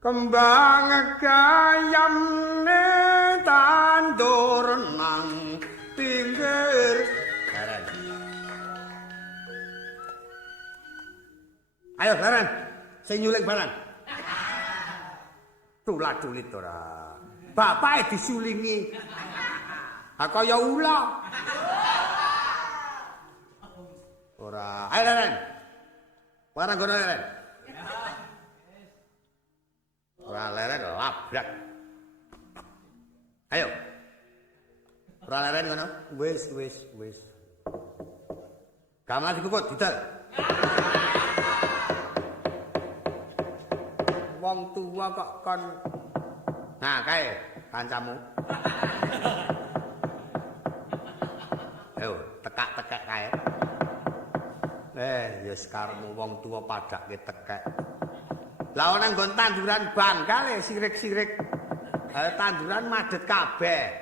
Kembang gayamne tandur nang pinggir jalan. Ayo Leren, sing nyuling barang. Tulah-tulit ora. Bapake disulingi. Ha kaya ula. Ora. Ayo Leren. Barang gono Leren. Ora Leren labrak. Ayo. Ora Leren ngono. Wis. Gamelan dikukut didal. Wong tua kok kon. Nah, kae kancamu. Ayo, tekak-tekek kae. Ya sekarang wong tua padake tekek. Lah ana nggon tanduran bangkale sirik-sirik. Tanduran madet kabeh.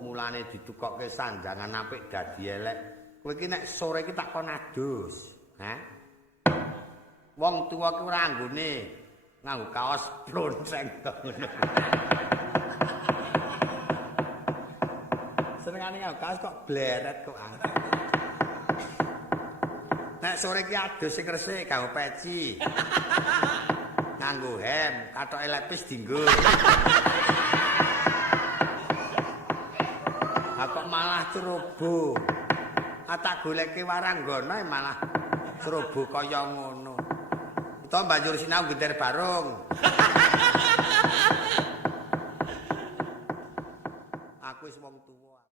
Mulane ditukokke sanjangan apik dadi elek. Kowe iki nek sore iki tak kon adus. Hah? Wong tua ki ora anggone nganggo kaos plonceng ngono. Senengane nganggo kaos kok bleret kok. Nek sore ki adus sing resik kanggo peci. Nganggo hem, katoke lepis dienggo. Kok malah cerobo. Tak goleke waranggana malah cerobo kaya ngono. Kita banjur sinau geder barung. Aku wis wong tuwa.